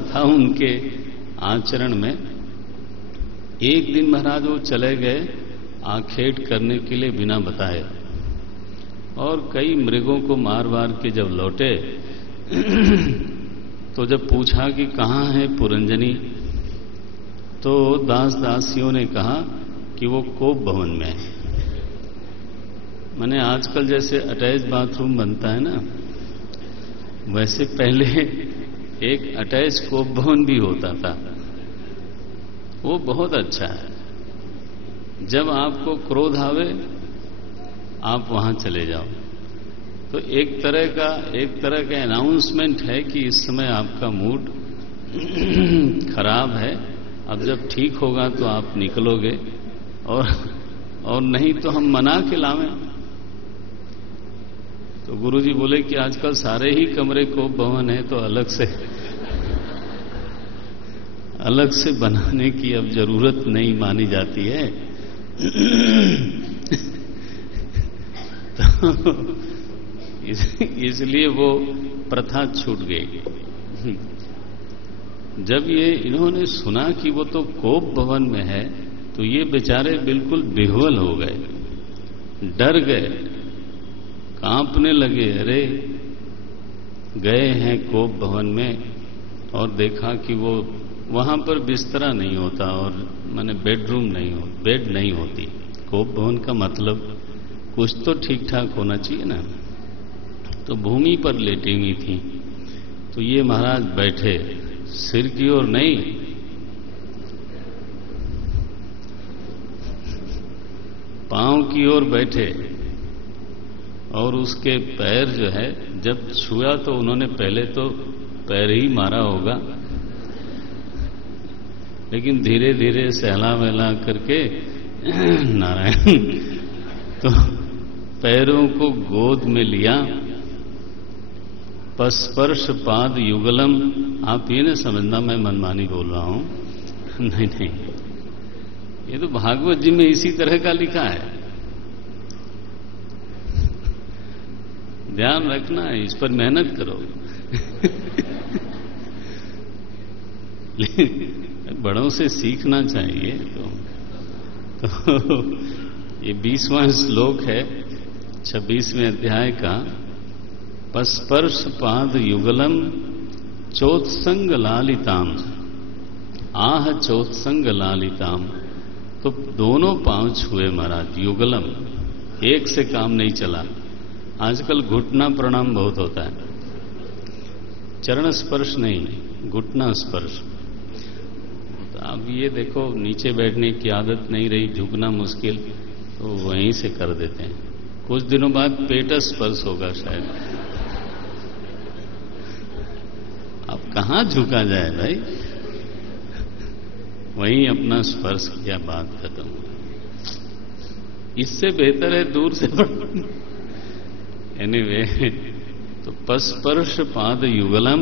रहा था उनके आचरण में। एक दिन महाराज वो चले गए आखेट करने के लिए बिना बताए, और कई मृगों को मार मार के जब लौटे तो जब पूछा कि कहाँ है पुरंजनी, तो दास दासियों ने कहा कि वो कोप भवन में है। माने आजकल जैसे अटैच बाथरूम बनता है ना, वैसे पहले एक अटैच कोप भवन भी होता था। वो बहुत अच्छा है। जब आपको क्रोध आवे आप वहां चले जाओ, तो एक तरह का अनाउंसमेंट है कि इस समय आपका मूड खराब है, अब जब ठीक होगा तो आप निकलोगे, और नहीं तो हम मना के लावें। तो गुरुजी बोले कि आजकल सारे ही कमरे कोप भवन है, तो अलग से बनाने की अब जरूरत नहीं मानी जाती है। तो इसलिए वो प्रथा छूट गई। जब ये इन्होंने सुना कि वो तो कोप भवन में है, तो ये बेचारे बिल्कुल बेहोल हो गए, डर गए, कांपने लगे। अरे गए हैं कोप भवन में और देखा कि वो वहां पर बिस्तरा नहीं होता, और माने बेडरूम नहीं हो, बेड नहीं होती। कोप भवन का मतलब कुछ तो ठीक ठाक होना चाहिए ना। तो भूमि पर लेटी हुई थी। तो ये महाराज बैठे, सिर की ओर नहीं, पांव की ओर बैठे, और उसके पैर जो है जब छुआ तो उन्होंने पहले तो पैर ही मारा होगा, लेकिन धीरे धीरे सहला वहला करके नारायण तो पैरों को गोद में लिया। स्पर्श पाद युगलम। आप ये न समझना मैं मनमानी बोल रहा हूं, नहीं, ये तो भागवत जी में इसी तरह का लिखा है। ध्यान रखना है, इस पर मेहनत करो। बड़ों से सीखना चाहिए। तो ये 20वां श्लोक है 26वें अध्याय का। स्पर्श पाद युगलम चोत्संग लालिताम, आह चोत्संग लालिताम। तो दोनों पांव छुए महाराज, युगलम। एक से काम नहीं चला। आजकल घुटना प्रणाम बहुत होता है, चरण स्पर्श नहीं, घुटना स्पर्श। अब ये देखो, नीचे बैठने की आदत नहीं रही, झुकना मुश्किल, तो वहीं से कर देते हैं। कुछ दिनों बाद पेट स्पर्श होगा शायद। अब कहां झुका जाए भाई, वहीं अपना स्पर्श किया, बात खत्म। इससे बेहतर है दूर से एनीवे। तो स्पर्श पाद युगलम,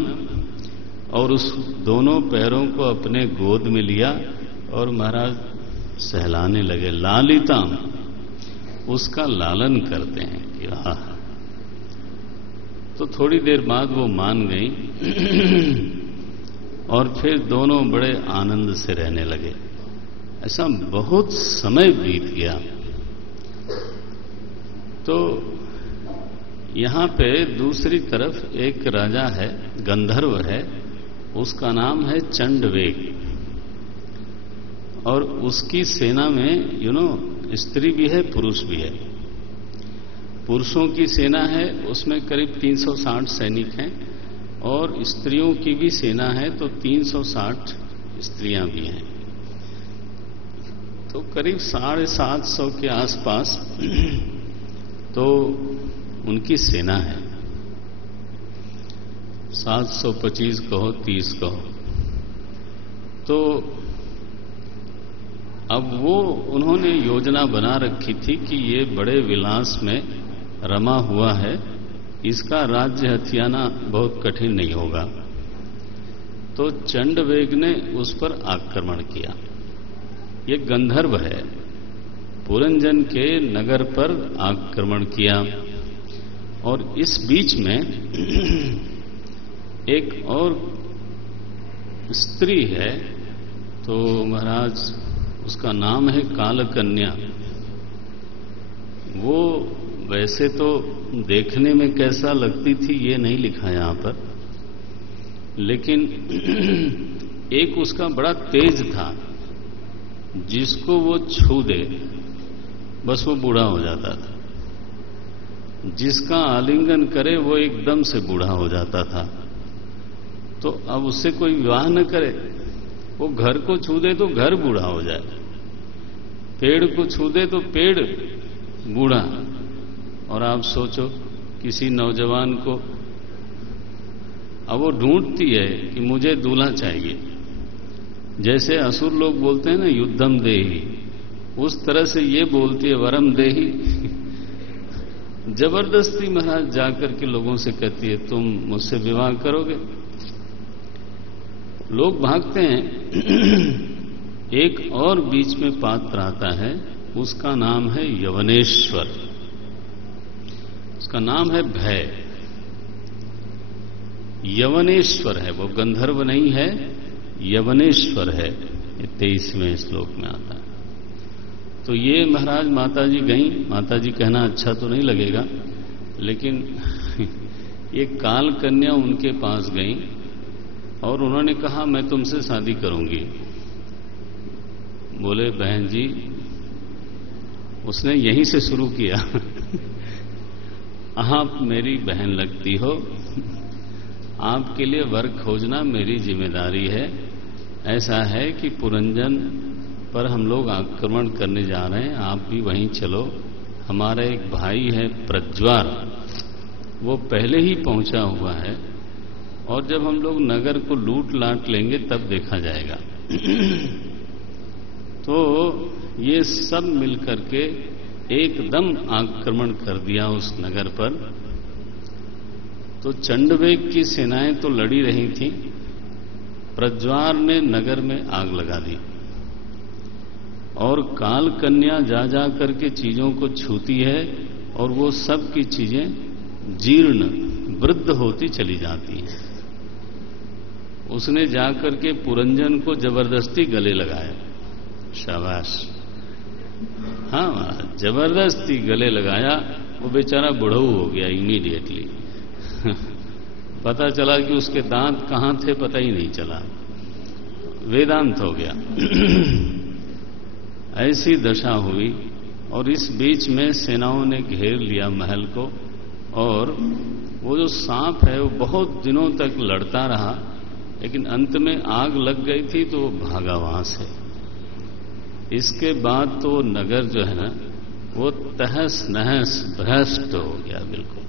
और उस दोनों पैरों को अपने गोद में लिया और महाराज सहलाने लगे। लालिताम, उसका लालन करते हैं कि आह। तो थोड़ी देर बाद वो मान गई और फिर दोनों बड़े आनंद से रहने लगे। ऐसा बहुत समय बीत गया। तो यहां पे दूसरी तरफ एक राजा है, गंधर्व है, उसका नाम है चंडवेग, और उसकी सेना में स्त्री भी है, पुरुष भी है। पुरुषों की सेना है, उसमें करीब 360 सैनिक हैं, और स्त्रियों की भी सेना है, तो 360 स्त्रियां भी हैं। तो करीब 750 के आसपास तो उनकी सेना है। 725 कहो, 30 कहो। तो अब वो उन्होंने योजना बना रखी थी कि ये बड़े विलास में रमा हुआ है, इसका राज्य हथियाना बहुत कठिन नहीं होगा। तो चंडवेग ने उस पर आक्रमण किया। ये गंधर्व है, पुरंजन के नगर पर आक्रमण किया। और इस बीच में एक और स्त्री है तो महाराज उसका नाम है कालकन्या। वो वैसे तो देखने में कैसा लगती थी ये नहीं लिखा यहां पर, लेकिन एक उसका बड़ा तेज था, जिसको वो छू दे बस वो बूढ़ा हो जाता था, जिसका आलिंगन करे वो एकदम से बूढ़ा हो जाता था। तो अब उससे कोई विवाह न करे, वो घर को छू दे तो घर बूढ़ा हो जाए, पेड़ को छू दे तो पेड़ बूढ़ा। और आप सोचो किसी नौजवान को, अब वो ढूंढती है कि मुझे दूल्हा चाहिए, जैसे असुर लोग बोलते हैं ना युद्धम देही, उस तरह से ये बोलती है वरम देही। जबरदस्ती महाराज जाकर के लोगों से कहती है तुम मुझसे विवाह करोगे। लोग भागते हैं। एक और बीच में पात्र आता है, उसका नाम है यवनेश्वर, उसका नाम है भय। यवनेश्वर है, वो गंधर्व नहीं है, यवनेश्वर है। ये 23वें श्लोक में आता है। तो ये महाराज माताजी गई, माताजी कहना अच्छा तो नहीं लगेगा, लेकिन ये काल कन्या उनके पास गई और उन्होंने कहा मैं तुमसे शादी करूंगी। बोले बहन जी, उसने यहीं से शुरू किया आप मेरी बहन लगती हो, आपके लिए वर खोजना मेरी जिम्मेदारी है। ऐसा है कि पुरंजन पर हम लोग आक्रमण करने जा रहे हैं, आप भी वहीं चलो। हमारा एक भाई है प्रज्वार, वो पहले ही पहुंचा हुआ है, और जब हम लोग नगर को लूट लाट लेंगे तब देखा जाएगा। तो ये सब मिलकर के एकदम आक्रमण कर दिया उस नगर पर। तो चंडवेग की सेनाएं तो लड़ी रही थीं, प्रज्वार ने नगर में आग लगा दी और काल कन्या जा जा करके चीजों को छूती है और वो सब की चीजें जीर्ण वृद्ध होती चली जाती हैं। उसने जाकर के पुरंजन को जबरदस्ती गले लगाया। शाबाश, हाँ जबरदस्ती गले लगाया। वो बेचारा बुढ़ऊ हो गया इमीडिएटली। पता चला कि उसके दांत कहां थे पता ही नहीं चला, वेदांत हो गया। ऐसी दशा हुई। और इस बीच में सेनाओं ने घेर लिया महल को, और वो जो सांप है वो बहुत दिनों तक लड़ता रहा, लेकिन अंत में आग लग गई थी तो वो भागा वहां से। इसके बाद तो नगर जो है ना वो तहस नहस भ्रष्ट हो गया बिल्कुल।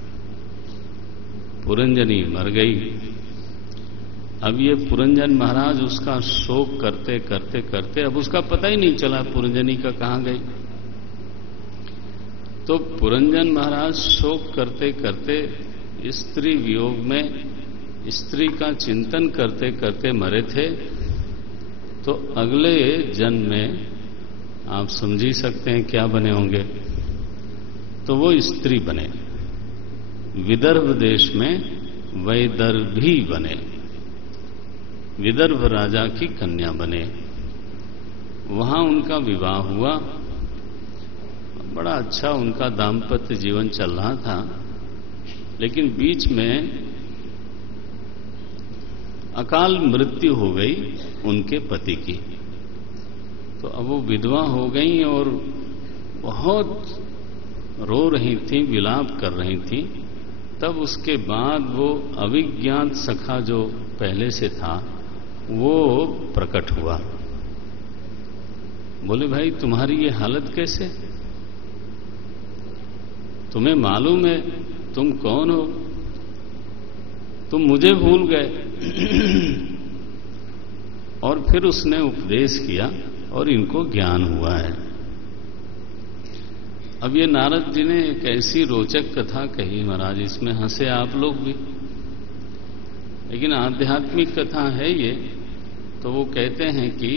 पुरंजनी मर गई। अब ये पुरंजन महाराज उसका शोक करते करते करते अब उसका पता ही नहीं चला पुरंजनी का कहां गई। तो पुरंजन महाराज शोक करते करते स्त्री वियोग में स्त्री का चिंतन करते करते मरे थे। तो अगले जन्म में आप समझ ही सकते हैं क्या बने होंगे। तो वो स्त्री बने, विदर्भ देश में वैदर्भी बने, विदर्भ राजा की कन्या बने। वहां उनका विवाह हुआ, बड़ा अच्छा उनका दाम्पत्य जीवन चल रहा था। लेकिन बीच में अकाल मृत्यु हो गई उनके पति की। तो अब वो विधवा हो गई और बहुत रो रही थी, विलाप कर रही थी। तब उसके बाद वो अविज्ञात सखा जो पहले से था वो प्रकट हुआ। बोले भाई तुम्हारी ये हालत कैसे, तुम्हें मालूम है तुम कौन हो, तुम मुझे भूल गए। और फिर उसने उपदेश किया और इनको ज्ञान हुआ है। अब ये नारद जी ने एक ऐसी रोचक कथा कही महाराज, इसमें हंसे आप लोग भी, लेकिन आध्यात्मिक कथा है ये। तो वो कहते हैं कि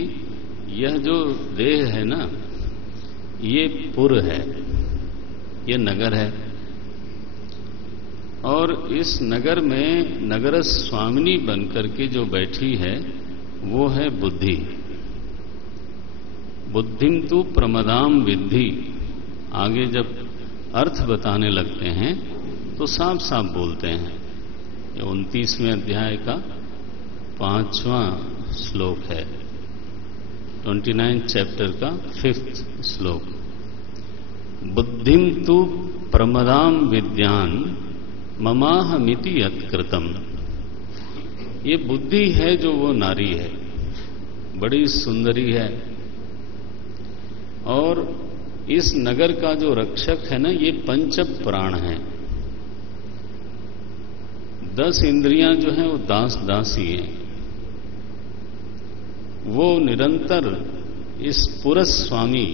यह जो देह है ना ये पुर है, ये नगर है, और इस नगर में नगर स्वामिनी बनकर के जो बैठी है वो है बुद्धि। बुद्धिम तु प्रमदाम विद्धि। आगे जब अर्थ बताने लगते हैं तो साफ साफ बोलते हैं। ये 29वें अध्याय का 5वां श्लोक है, 29 चैप्टर का 5th श्लोक। बुद्धिम तु प्रमदाम विद्यान ममाहमिति यत्कृतम। ये बुद्धि है जो वो नारी है, बड़ी सुंदरी है, और इस नगर का जो रक्षक है ना, ये पंच प्राण है। 10 इंद्रियां जो हैं वो दास दासी हैं। वो निरंतर इस पुरस स्वामी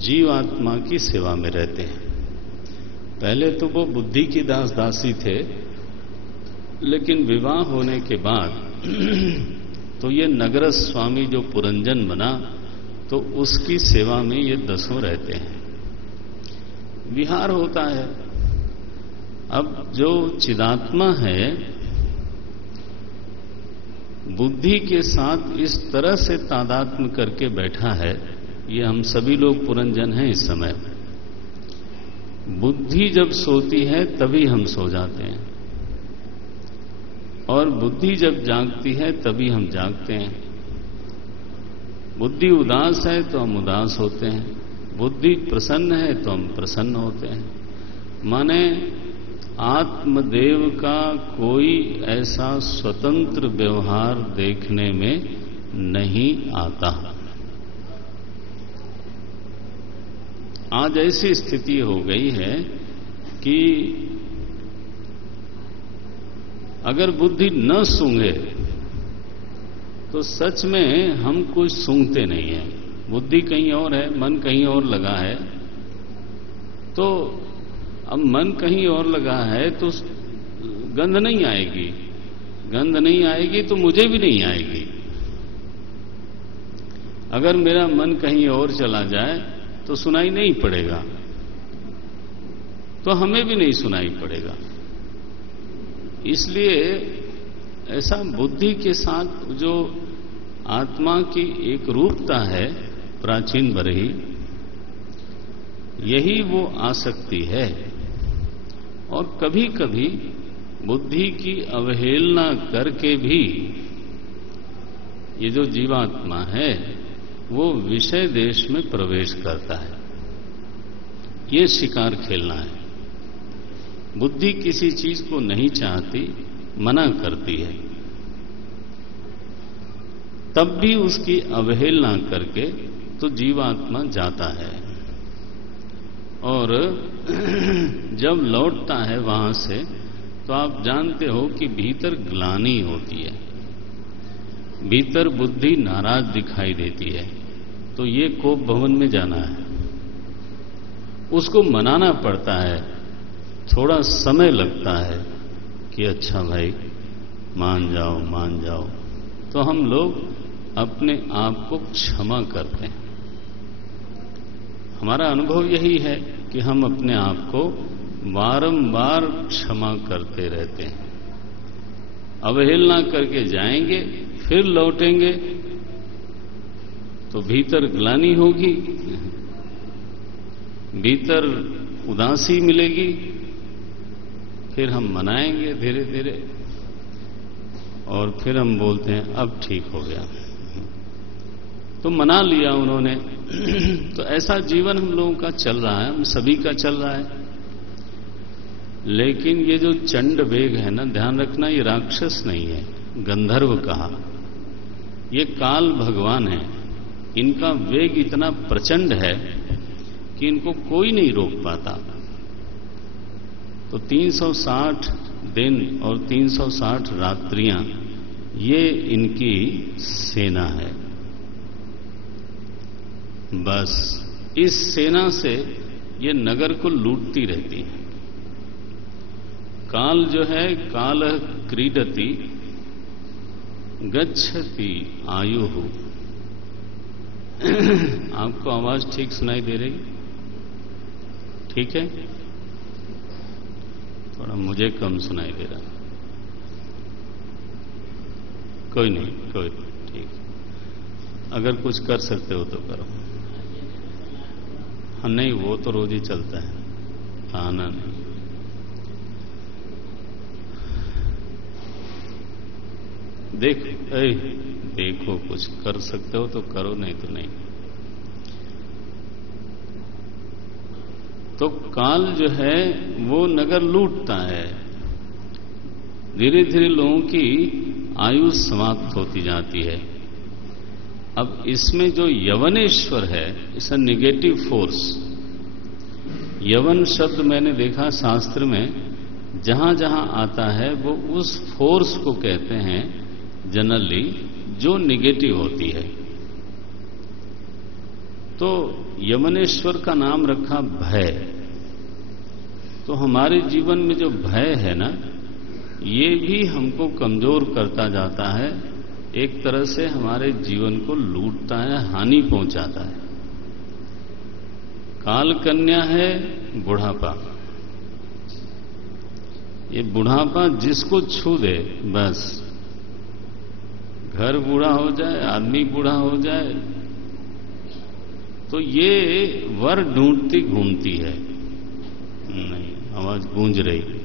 जीवात्मा की सेवा में रहते हैं। पहले तो वो बुद्धि की दास दासी थे, लेकिन विवाह होने के बाद तो ये नगर स्वामी जो पुरंजन बना, तो उसकी सेवा में ये 10 रहते हैं। विहार होता है। अब जो चिदात्मा है, बुद्धि के साथ इस तरह से तादात्म्य करके बैठा है। ये हम सभी लोग पुरंजन हैं इस समय। बुद्धि जब सोती है तभी हम सो जाते हैं, और बुद्धि जब जागती है तभी हम जागते हैं। बुद्धि उदास है तो हम उदास होते हैं, बुद्धि प्रसन्न है तो हम प्रसन्न होते हैं। माने आत्मदेव का कोई ऐसा स्वतंत्र व्यवहार देखने में नहीं आता। आज ऐसी स्थिति हो गई है कि अगर बुद्धि न सूंघे तो सच में हम कुछ सूंघते नहीं है। बुद्धि कहीं और है, मन कहीं और लगा है। तो अब मन कहीं और लगा है तो गंध नहीं आएगी, गंध नहीं आएगी तो मुझे भी नहीं आएगी। अगर मेरा मन कहीं और चला जाए तो सुनाई नहीं पड़ेगा, तो हमें भी नहीं सुनाई पड़ेगा। इसलिए ऐसा बुद्धि के साथ जो आत्मा की एक रूपता है प्राचीन बरही, यही वो आसक्ति है। और कभी कभी बुद्धि की अवहेलना करके भी ये जो जीवात्मा है वो विषय देश में प्रवेश करता है। ये शिकार खेलना है। बुद्धि किसी चीज को नहीं चाहती, मना करती है, तब भी उसकी अवहेलना करके तो जीवात्मा जाता है, और जब लौटता है वहां से तो आप जानते हो कि भीतर ग्लानि होती है, भीतर बुद्धि नाराज दिखाई देती है। तो ये कोप भवन में जाना है, उसको मनाना पड़ता है, थोड़ा समय लगता है कि अच्छा भाई मान जाओ मान जाओ। तो हम लोग अपने आप को क्षमा करते हैं। हमारा अनुभव यही है कि हम अपने आप को बारंबार क्षमा करते रहते हैं। अवहेलना करके जाएंगे, फिर लौटेंगे तो भीतर ग्लानि होगी, भीतर उदासी मिलेगी, फिर हम मनाएंगे धीरे धीरे, और फिर हम बोलते हैं अब ठीक हो गया। तो मना लिया उन्होंने। तो ऐसा जीवन हम लोगों का चल रहा है, हम सभी का चल रहा है। लेकिन ये जो चंड वेग है ना, ध्यान रखना, ये राक्षस नहीं है, गंधर्व कहा। ये काल भगवान है। इनका वेग इतना प्रचंड है कि इनको कोई नहीं रोक पाता। तो 360 दिन और 360 रात्रियां ये इनकी सेना है। बस इस सेना से ये नगर को लूटती रहती है। काल जो है, काल क्रीडति गच्छति आयु। आपको आवाज ठीक सुनाई दे रही? ठीक है, थोड़ा मुझे कम सुनाई दे रहा। कोई नहीं, कोई ठीक, अगर कुछ कर सकते हो तो करो। हाँ नहीं, वो तो रोज ही चलता है, आना नहीं। देखो कुछ कर सकते हो तो करो, नहीं तो नहीं। तो काल जो है वो नगर लूटता है, धीरे धीरे लोगों की आयु समाप्त होती जाती है। अब इसमें जो यवनेश्वर है, इस नेगेटिव फोर्स, यवन शब्द मैंने देखा शास्त्र में जहां जहां आता है वो उस फोर्स को कहते हैं जनरली जो निगेटिव होती है। तो यमनेश्वर का नाम रखा भय। तो हमारे जीवन में जो भय है ना, ये भी हमको कमजोर करता जाता है, एक तरह से हमारे जीवन को लूटता है, हानि पहुंचाता है। काल कन्या है बुढ़ापा। ये बुढ़ापा जिसको छू दे, बस घर बूढ़ा हो जाए, आदमी बूढ़ा हो जाए, तो ये वर ढूंढती घूमती है। नहीं, आवाज गूंज रही।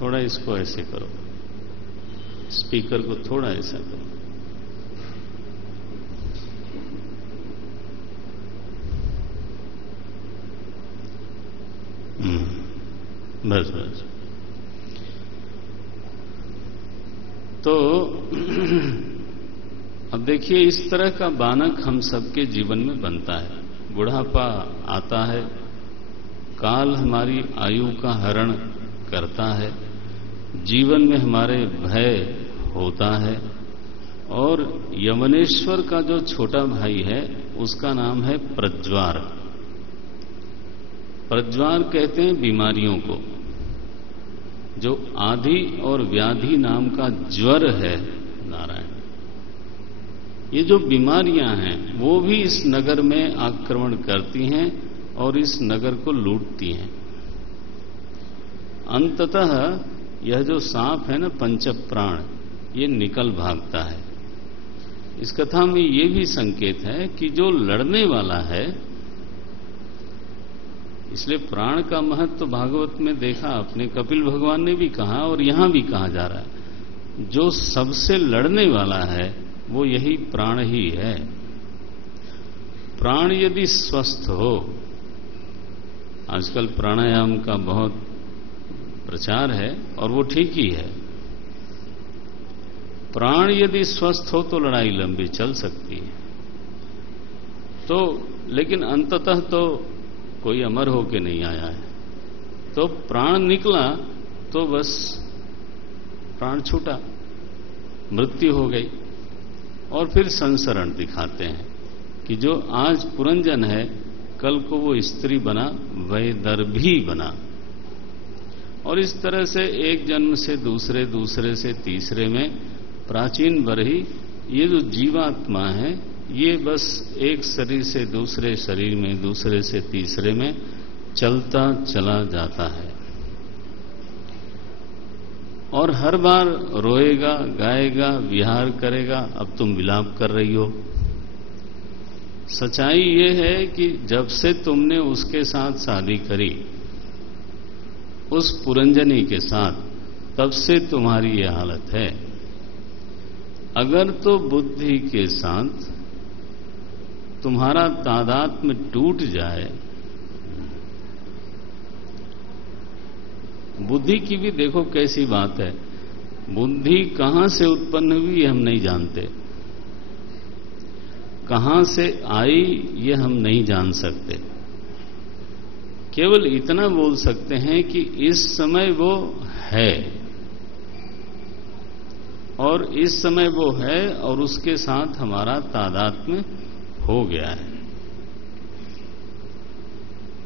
थोड़ा इसको ऐसे करो, स्पीकर को थोड़ा ऐसा करो। बस बस। तो अब देखिए, इस तरह का बानक हम सबके जीवन में बनता है। बुढ़ापा आता है, काल हमारी आयु का हरण करता है, जीवन में हमारे भय होता है। और यमनेश्वर का जो छोटा भाई है उसका नाम है प्रज्वार। प्रज्वार कहते हैं बीमारियों को। जो आधि और व्याधि नाम का ज्वर है नारायण, ये जो बीमारियां हैं वो भी इस नगर में आक्रमण करती हैं और इस नगर को लूटती हैं। अंततः यह जो सांप है ना, पंच प्राण, ये निकल भागता है। इस कथा में ये भी संकेत है कि जो लड़ने वाला है, इसलिए प्राण का महत्व तो भागवत में देखा आपने, कपिल भगवान ने भी कहा और यहां भी कहा जा रहा है। जो सबसे लड़ने वाला है वो यही प्राण ही है। प्राण यदि स्वस्थ हो, आजकल प्राणायाम का बहुत प्रचार है और वो ठीक ही है। प्राण यदि स्वस्थ हो तो लड़ाई लंबी चल सकती है। तो लेकिन अंततः तो कोई अमर होके नहीं आया है। तो प्राण निकला तो बस प्राण छूटा, मृत्यु हो गई। और फिर संसरण दिखाते हैं कि जो आज पुरंजन है, कल को वो स्त्री बना, वैदर्भी बना। और इस तरह से एक जन्म से दूसरे, दूसरे से तीसरे में प्राचीन बरही, ये जो जीवात्मा है ये बस एक शरीर से दूसरे शरीर में, दूसरे से तीसरे में चलता चला जाता है। और हर बार रोएगा, गाएगा, विहार करेगा, अब तुम विलाप कर रही हो। सच्चाई ये है कि जब से तुमने उसके साथ शादी करी, उस पुरंजनी के साथ, तब से तुम्हारी ये हालत है। अगर तो बुद्धि के साथ तुम्हारा तादात्म्य टूट जाए, बुद्धि की भी देखो कैसी बात है। बुद्धि कहां से उत्पन्न हुई ये हम नहीं जानते, कहां से आई ये हम नहीं जान सकते। केवल इतना बोल सकते हैं कि इस समय वो है, और इस समय वो है और उसके साथ हमारा तादात्म्य हो गया है।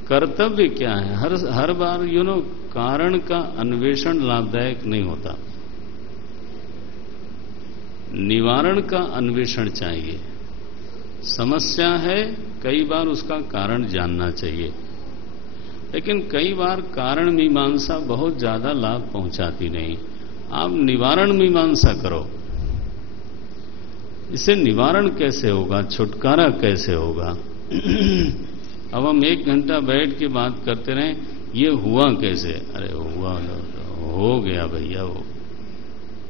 कर्तव्य क्या है? हर बार कारण का अन्वेषण लाभदायक नहीं होता, निवारण का अन्वेषण चाहिए। समस्या है, कई बार उसका कारण जानना चाहिए, लेकिन कई बार कारण मीमांसा बहुत ज्यादा लाभ पहुंचाती नहीं। आप निवारण मीमांसा करो। इससे निवारण कैसे होगा, छुटकारा कैसे होगा? अब हम 1 घंटा बैठ के बात करते रहें, ये हुआ कैसे? अरे हुआ हो गया भैया, वो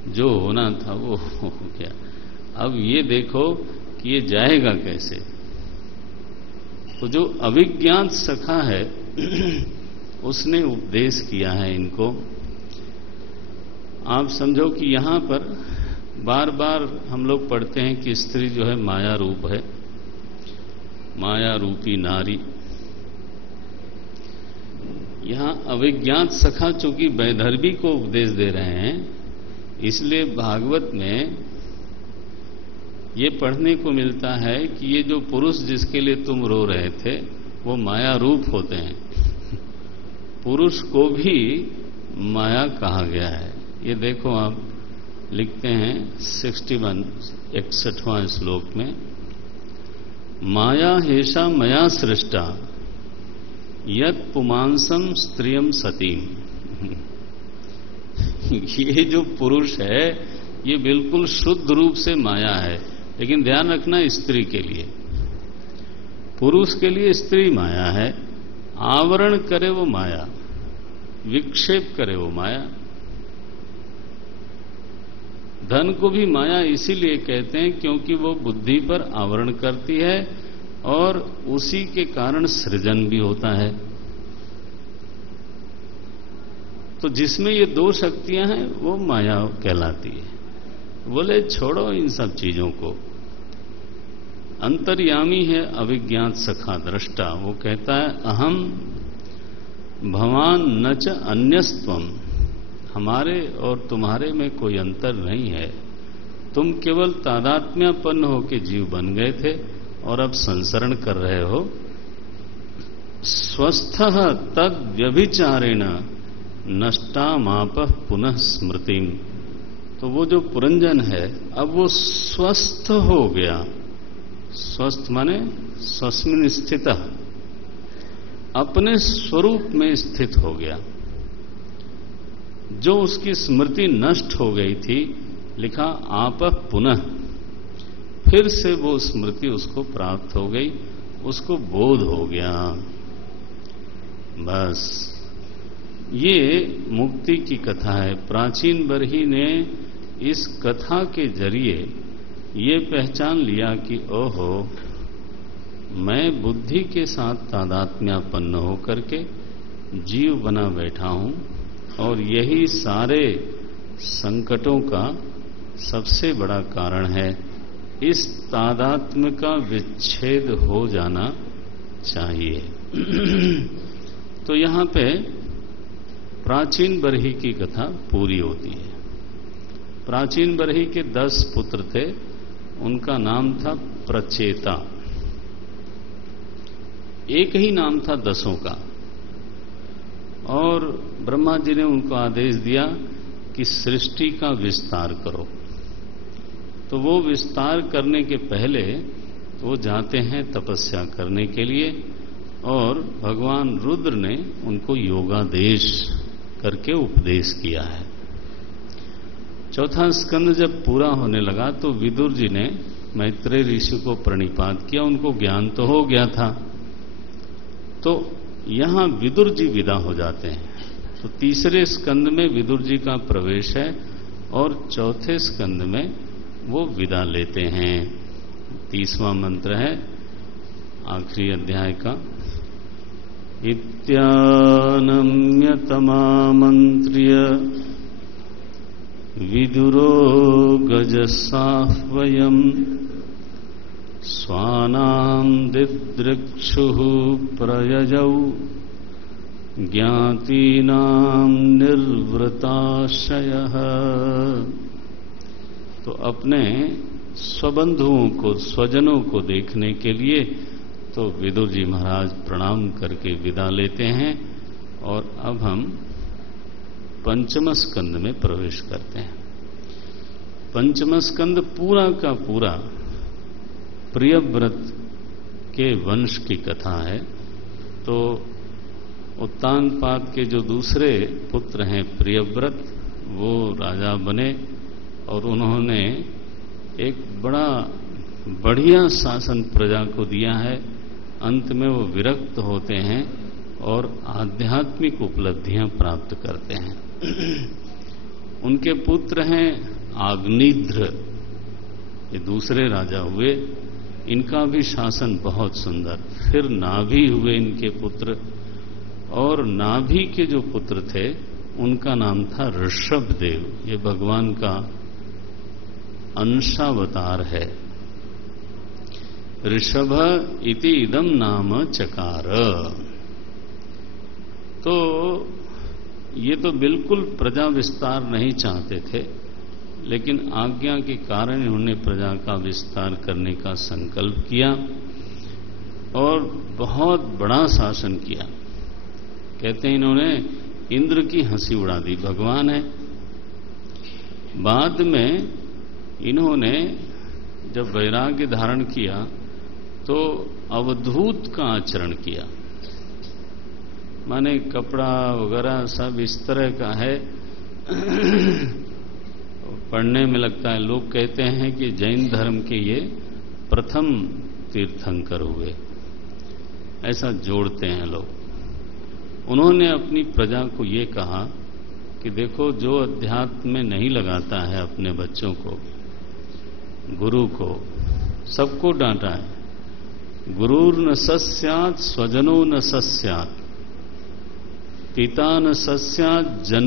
जो होना था वो हो गया। अब ये देखो कि ये जाएगा कैसे। तो जो अविज्ञात सखा है उसने उपदेश किया है इनको। आप समझो कि यहां पर बार बार हम लोग पढ़ते हैं कि स्त्री जो है माया रूप है, माया रूपी नारी। यहां अविज्ञात सखा चूंकि वैदर्भी को उपदेश दे रहे हैं, इसलिए भागवत में ये पढ़ने को मिलता है कि ये जो पुरुष जिसके लिए तुम रो रहे थे वो माया रूप होते हैं। पुरुष को भी माया कहा गया है। ये देखो आप लिखते हैं 61वां श्लोक में, माया हेषा मया सृष्टा यत् पुमांसम स्त्रियम सतीम। ये जो पुरुष है ये बिल्कुल शुद्ध रूप से माया है, लेकिन ध्यान रखना स्त्री के लिए, पुरुष के लिए स्त्री माया है। आवरण करे वो माया, विक्षेप करे वो माया। धन को भी माया इसीलिए कहते हैं क्योंकि वो बुद्धि पर आवरण करती है और उसी के कारण सृजन भी होता है। तो जिसमें ये 2 शक्तियां हैं वो माया कहलाती है। बोले छोड़ो इन सब चीजों को। अंतर्यामी है अविज्ञात सखा दृष्टा। वो कहता है अहम भवान न च अन्यस्त्वम, हमारे और तुम्हारे में कोई अंतर नहीं है। तुम केवल तादात्म्यपन्न होकर जीव बन गए थे और अब संसरण कर रहे हो। स्वस्थः तद व्यभिचारेण नष्टा माप पुनः स्मृतिम। तो वो जो पुरंजन है अब वो स्वस्थ हो गया। स्वस्थ माने स्वस्मिन स्थितः, अपने स्वरूप में स्थित हो गया। जो उसकी स्मृति नष्ट हो गई थी, लिखा आप पुनः, फिर से वो स्मृति उसको प्राप्त हो गई, उसको बोध हो गया। बस ये मुक्ति की कथा है। प्राचीन बरही ने इस कथा के जरिए ये पहचान लिया कि ओहो, मैं बुद्धि के साथ तादात्म्यपन्न होकर के जीव बना बैठा हूं और यही सारे संकटों का सबसे बड़ा कारण है। इस तादात्म्य का विच्छेद हो जाना चाहिए। तो यहां पे प्राचीन बरही की कथा पूरी होती है। प्राचीन बरही के 10 पुत्र थे, उनका नाम था प्रचेता। एक ही नाम था 10 का, और ब्रह्मा जी ने उनको आदेश दिया कि सृष्टि का विस्तार करो। तो वो विस्तार करने के पहले वो जाते हैं तपस्या करने के लिए, और भगवान रुद्र ने उनको योगादेश करके उपदेश किया है। चौथा स्कंद जब पूरा होने लगा तो विदुर जी ने मैत्रेय ऋषि को प्रणिपात किया। उनको ज्ञान तो हो गया था, तो यहां विदुर जी विदा हो जाते हैं। तो तीसरे स्कंद में विदुर जी का प्रवेश है और चौथे स्कंद में वो विदा लेते हैं। 30वां मंत्र है आखिरी अध्याय का, इत्यानम्यतमामन्त्र्य विदुरो गजसाह्वयम् स्वानां दिदृक्षुः प्रयजौ ज्ञातीनां निर्वृताशयः। तो अपने स्वबंधुओं को, स्वजनों को देखने के लिए तो विदुर जी महाराज प्रणाम करके विदा लेते हैं। और अब हम 5वें स्कंद में प्रवेश करते हैं। 5वां स्कंद पूरा का पूरा प्रियव्रत के वंश की कथा है। तो उत्तानपाद के जो दूसरे पुत्र हैं प्रियव्रत, वो राजा बने और उन्होंने एक बड़ा बढ़िया शासन प्रजा को दिया है। अंत में वो विरक्त होते हैं और आध्यात्मिक उपलब्धियां प्राप्त करते हैं। उनके पुत्र हैं आग्निध्र, ये दूसरे राजा हुए। इनका भी शासन बहुत सुंदर। फिर नाभि हुए इनके पुत्र, और नाभि के जो पुत्र थे उनका नाम था ऋषभदेव। ये भगवान का अंशावतार है। ऋषभ इति इदम नाम चकार। तो ये तो बिल्कुल प्रजा विस्तार नहीं चाहते थे, लेकिन आज्ञा के कारण इन्होंने प्रजा का विस्तार करने का संकल्प किया और बहुत बड़ा शासन किया। कहते हैं इन्होंने इंद्र की हंसी उड़ा दी। भगवान है। बाद में इन्होंने जब वैराग्य धारण किया तो अवधूत का आचरण किया, माने कपड़ा वगैरह सब इस तरह का है। पढ़ने में लगता है, लोग कहते हैं कि जैन धर्म के ये प्रथम तीर्थंकर हुए, ऐसा जोड़ते हैं लोग। उन्होंने अपनी प्रजा को ये कहा कि देखो, जो अध्यात्म में नहीं लगाता है अपने बच्चों को, गुरु को, सबको डांटा है। गुरुर न सस्यात् स्वजनो न सस्यात्, पिता न सस्यात् जन